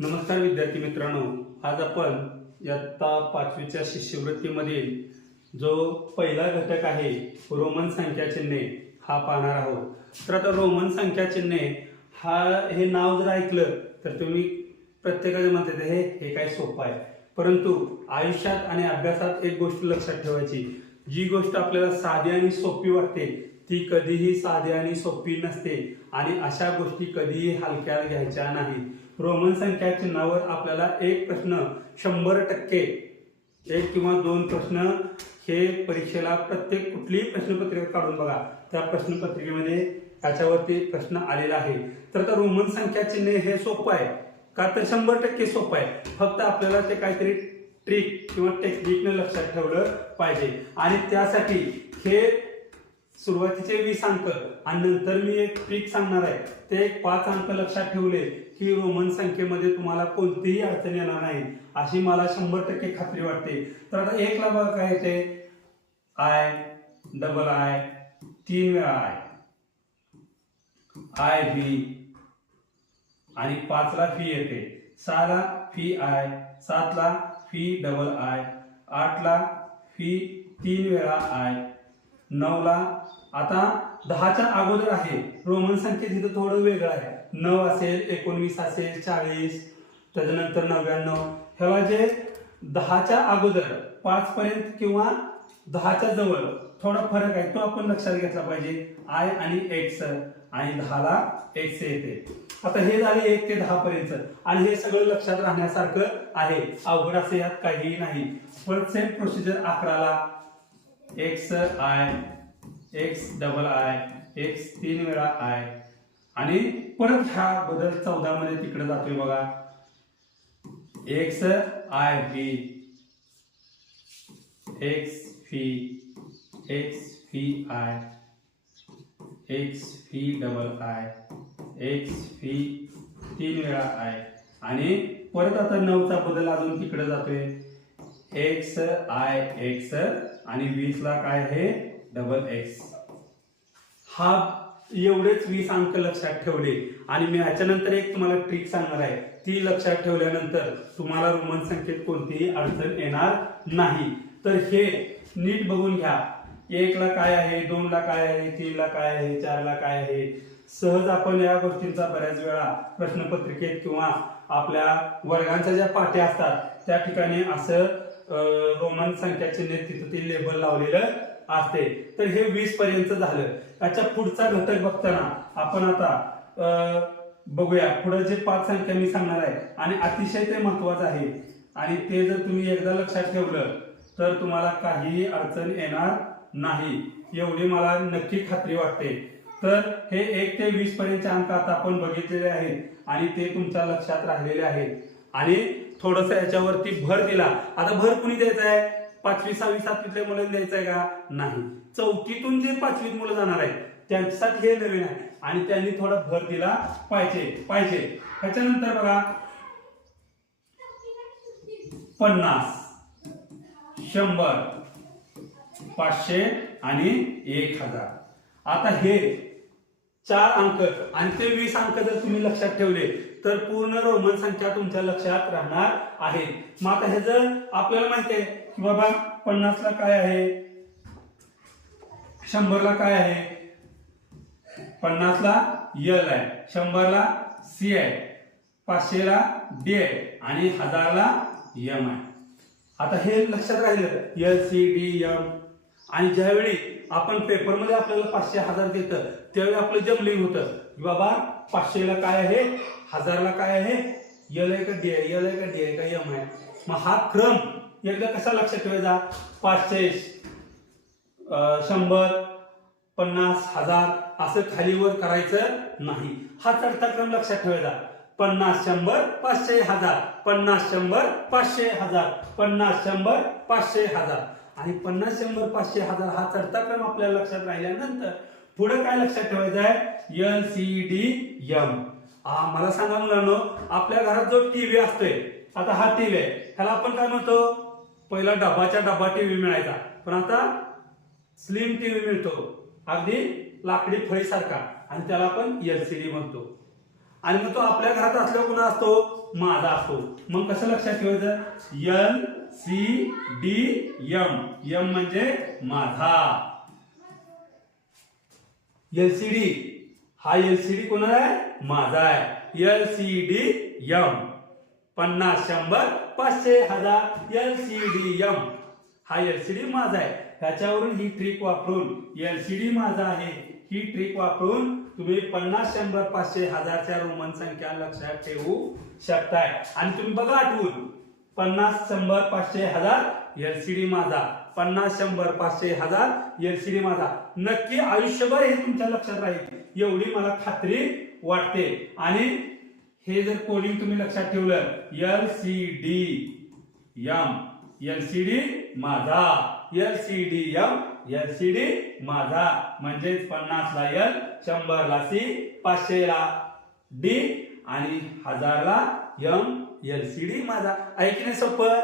नमस्कार विद्यार्थी मित्रांनो आज आपण इयत्ता पाचवीच्या शिष्यवृत्तीमधील जो पहिला घटक आहे रोमन संख्या चिन्हे हा पाहणार आहोत. तर आता रोमन संख्या चिन्हे हा हे नाव जर ऐकलं तर तुम्ही प्रत्येकाचे म्हणतात हे हे काय सोपं आहे. परंतु आयुष्यात आणि अभ्यासात एक गोष्ट लक्षात ठेवायची जी गोष्ट आपल्याला साधी आणि सोपी वाटते ती कधीही साधी आणि सोपी नसते आणि अशा गोष्टी कधीही हलक्यात घ्यायच्या नाही रोमन संख्या चिन्हावर आपल्याला एक प्रश्न शंभर टक्के एक किंवा दोन प्रश्न हे परीक्षेला प्रत्येक कुठलीही प्रश्नपत्रिका काढून बघा. त्या प्रश्नपत्रिकेमध्ये याच्यावरती प्रश्न आलेला आहे. तर आता रोमन संख्या चिन्ह हे सोपं आहे. का तर शंभर टक्के सोपं आहे. फक्त आपल्याला ते काहीतरी ट्रिक किंवा टेक्निकने लक्षात ठेवलं पाहिजे. आणि त्यासाठी हे सुरुवातीचे वीस अंक आणि नंतर मी एक ट्रिक सांगणार आहे. ते एक पाच अंक लक्षात ठेवले की रोमन संख्येमध्ये तुम्हाला कोणतीही अडचण येणार नाही अशी मला शंभर टक्के खात्री वाटते. तर आता एकला बघा काय येते? आय डबल आय तीन वेळा आय. आय बी. आणि पाचला फी येते. सहाला फी आय सातला फी डबल आय आठला फी तीन वेळा आय नऊला आता दहाच्या अगोदर आहे. रोमन संख्या तिथं थोडं वेगळं आहे. नऊ असेल एकोणवीस असेल चाळीस त्याच्यानंतर नव्याण्णव. ह्याला जे दहाच्या अगोदर पाच पर्यंत किंवा दहाच्या जवळ थोडा फरक आहे. तो आपण लक्षात घेतला पाहिजे. आय आणि एक्स आणि दहाला एक्स येते. आता हे झाले एक ते दहा पर्यंत आणि हे सगळं लक्षात राहण्यासारखं आहे. अवघड असं यात काहीही नाही. परत सेम प्रोसिजर अकराला. X I X double I X तीन वेळा आय आणि परत ह्या बदल चौदा मध्ये तिकडे जातोय बघा. X I V X V X V I X V double I X V तीन वेळा आय आणि परत आता नऊचा बदल अजून तिकडे जातोय. एक्स आय एक्स आणि वीसला काय आहे? डबल एक्स हा एवढेच वीस अंक लक्षात ठेवले. आणि मी ह्याच्यानंतर एक तुम्हाला ट्रिक सांगणार आहे. ती लक्षात ठेवल्यानंतर तुम्हाला रोमन संख्येत कोणतीही अडचण येणार नाही. तर हे नीट बघून घ्या. एक ला काय आहे दोन ला काय आहे तीन ला काय आहे चार ला काय आहे? सहज आपण या गोष्टींचा बऱ्याच वेळा प्रश्नपत्रिकेत किंवा आपल्या वर्गांच्या ज्या पाट्या असतात त्या ठिकाणी असं रोमन संख्या चिन्हे तिथं ते लेबल लावलेलं असते. तर हे वीस पर्यंत झालं. त्याच्या पुढचा घटक बघताना आपण आता बघूया. पुढे जे पाच संख्या मी सांगणार आहे आणि अतिशय ते महत्वाचं आहे. आणि ते जर तुम्ही एकदा लक्षात ठेवलं तर तुम्हाला काहीही अडचण येणार नाही. एवढी मला नक्की खात्री वाटते. तर हे एक ते वीस पर्यंतचे अंक आता आपण बघितलेले आहेत आणि ते तुमच्या लक्षात राहिलेले आहेत. आणि थोडस याच्यावरती भर दिला. आता भर कुणी द्यायचा आहे? पाचवी सहावी सातवीतल्या मुलांना द्यायचं आहे का? नाही. चौथीतून जे पाचवीत मुलं जाणार आहेत त्यांच्यासाठी हे नवीन आहे. आणि त्यांनी थोडा भर दिला पाहिजे पाहिजे. त्याच्यानंतर बघा पन्नास शंभर पाचशे आणि एक हजार. आता हे चार अंक आणि ते वीस अंक जर तुम्ही लक्षात ठेवले तर पूर्ण रोमन संख्या तुमच्या लक्षात राहणार आहे. मग आता हे जर आपल्याला माहिती आहे की बाबा पन्नासला काय आहे? शंभरला काय आहे? पन्नासला यल आहे. शंभरला सी आहे. पाचशेला डी आहे. आणि हजारला यम आहे. आता हे लक्षात राहिलं. एल सी डी एम आणि ज्यावेळी आपण पेपरमध्ये आपल्याला पाचशे हजार देतं त्यावेळी आपलं जमलिंग होतं की बाबा पाचशेला काय आहे हजारला काय आहे यल आहे का डी आहे यल आहे का डी आहे का यम आहे. मग हा क्रम एकदा कसा लक्षात ठेवायचा? पाचशे शंभर पन्नास हजार असं खालीवर करायचं नाही. हा चढता क्रम लक्षात ठेवायचा. पन्नास शंभर पाचशे हजार. पन्नास शंभर पाचशे हजार. पन्नास शंभर पाचशे हजार. आणि पन्नास शंभर पाचशे हजार हा चढता क्रम आपल्या लक्षात राहिल्यानंतर पुढे काय लक्षात ठेवायचं आहे? एल सी डी एम मला सांगा मुलांनो आपल्या घरात जो टीव्ही असतोय आता हा टीव्ही आहे ह्याला आपण काय म्हणतो? पहिला डब्बाच्या डबा टीव्ही मिळायचा. पण आता स्लिम टीव्ही मिळतो. अगदी लाकडी फळीसारखा. आणि त्याला आपण एलसीडी म्हणतो. आणि मग तो आपल्या घरात असल्यावर कुणा असतो? माझा असतो. मग कसं लक्षात ठेवायचं? L C D M M म्हणजे माझा. एलसीडी हा एलसीडी कोणाला आहे? माझा आहे. एलसीडी एम पन्नास शंभर पाचशे हजार. एलसीडी एम हा एलसीडी माझा आहे. त्याच्यावरून ही ट्रिक वापरून एलसीडी माझा आहे. ही ट्रिक वापरून तुम्ही पन्नास शंभर पाचशे हजारच्या रोमन संख्या लक्षात ठेवू शकताय. आणि तुम्ही बघा आठवून पन्नास शंभर पाचशे हजार एलसीडी माझा. पन्नास शंभर पाचशे हजार एलसीडी माझा. नक्की आयुष्यभर हे तुमच्या लक्षात राहील. एवढी मला खात्री वाटते. आणि हे जर कोडिंग तुम्ही लक्षात ठेवलं L C D M L C D माझा. L C D M L C D माझा म्हणजेच पन्नास ला एल शंभर ला सी पाचशे ला डी आणि हजारला एम एल सी डी माझा ऐकणे सोपं?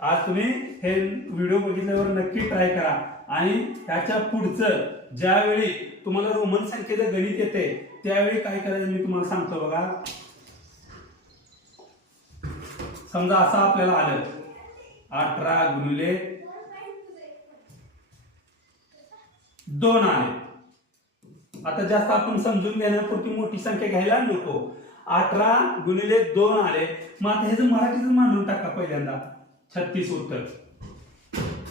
आज तुम्ही हे व्हिडिओ बघितल्यावर नक्की ट्राय करा. आणि त्याच्या पुढचं ज्यावेळी तुम्हाला रोमन संख्येचं गणित येते त्यावेळी काय करायचं मी तुम्हाला सांगतो बघा. समजा असं आपल्याला आलं. अठरा गुणिले दोन आहेत. आता जास्त आपण समजून घेण्यापुरती मोठी संख्या घ्यायला नको. अठरा गुणिले दोन आले. मग आता ह्याचं मराठीचं मांडून टाका पहिल्यांदा. छत्तीस उत्तर.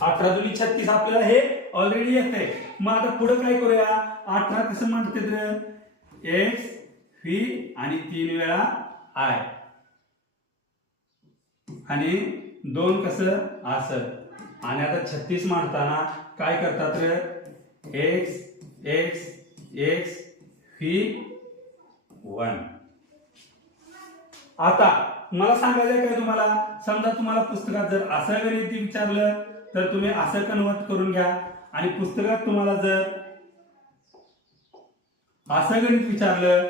अठरा जुनी छत्तीस आपल्याला हे ऑलरेडी येत आहे मग आता पुढे काय करूया? अठरा कसं म्हणते तर? एक्स व्ही आणि तीन वेळा आय आणि दोन कसं? असं. आणि आता छत्तीस मांडताना काय करतात X X X V one आता मला सांगायचं काय तुम्हाला? समजा तुम्हाला पुस्तकात जर असं गणित विचारलं तर तुम्ही असं कन्वर्ट करून घ्या. आणि पुस्तकात तुम्हाला जर असं गणित विचारलं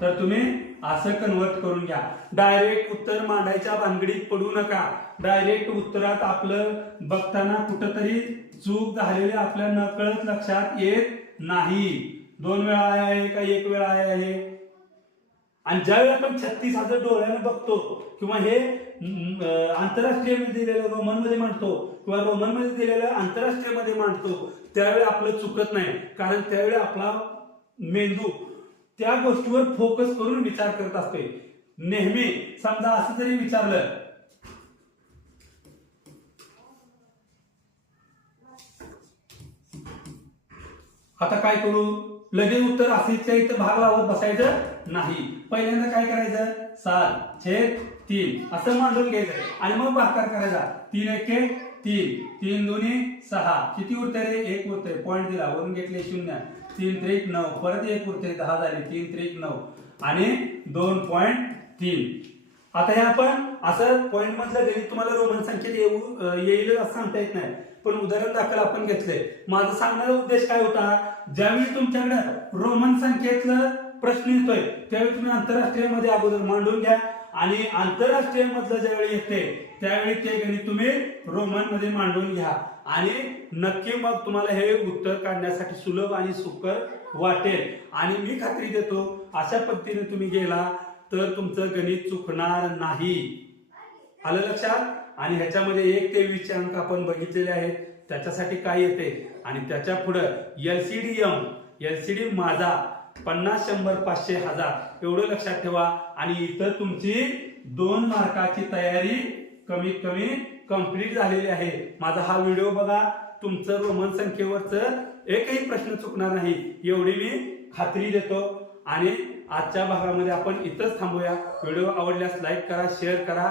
तर तुम्ही असं कन्वर्ट करून घ्या. डायरेक्ट उत्तर मांडायच्या भानगडीत पडू नका. डायरेक्ट उत्तरात आपलं बघताना कुठंतरी चूक झालेली आपल्या नकळत लक्षात येत नाही. दोन वेळा आहे का? एक वेळा आहे आणि ज्यावेळी आपण छत्तीस हजार डोळ्याने बघतो किंवा हे आंतरराष्ट्रीय दिलेलं रोमनमध्ये मांडतो किंवा रोमनमध्ये दिलेलं आंतरराष्ट्रीयमध्ये मांडतो त्यावेळी आपलं चुकत नाही. कारण त्यावेळी आपला मेंदू त्या गोष्टीवर फोकस करून विचार करत असते. नेहमी समजा असं जरी विचारलं आता काय करू? लगेच उत्तर असेच्या इथं भाग लावत बसायचं नाही. पहिल्यांदा काय करायचं? सात छेद तीन. असं मांडून घ्यायचं. आणि मग भाकार करायचा. तीन एके तीन. तीन दोन्ही सहा. किती उरते रे एक उरते पॉईंट दिला. वरून घेतले शून्य. तीन त्रिक नऊ. परत एक उरते दहा झाले. तीन त्रिक नऊ. आणि दोन पॉईंट तीन. आता हे आपण असं पॉईंट मधलं गणित तुम्हाला रोमन संख्येत येऊ येईल असं सांगता येत नाही. पण उदाहरण दाखल आपण घेतले माझा सांगण्याचा उद्देश काय होता? ज्यावेळी तुमच्याकडे रोमन संख्येतलं प्रश्न येतोय त्यावेळी तुम्ही आंतरराष्ट्रीयमध्ये अगोदर मांडून घ्या. आणि आंतरराष्ट्रीय मधलं ज्यावेळी येते त्यावेळी ते गणित तुम्ही रोमनमध्ये मांडून घ्या. आणि नक्की मग तुम्हाला हे उत्तर काढण्यासाठी सुलभ आणि सुकर वाटेल. आणि मी खात्री देतो अशा पद्धतीने तुम्ही गेला तर तुमचं गणित चुकणार नाही. आलं लक्षात? आणि ह्याच्यामध्ये एक ते वीसचे अंक आपण बघितलेले आहेत. त्याच्यासाठी काय येते? आणि त्याच्या पुढं L C D M D माझा पन्नास शंभर पाचशे हजार. एवढं लक्षात ठेवा. आणि इथं तुमची दोन मार्काची तयारी कमीत कमी कंप्लीट झालेली आहे. माझा हा व्हिडिओ बघा. तुमचं रोमन संख्येवरच एकही प्रश्न चुकणार नाही. एवढी मी खात्री देतो. आणि आजच्या भागामध्ये आपण इथंच थांबूया. व्हिडिओ आवडल्यास लाईक करा शेअर करा.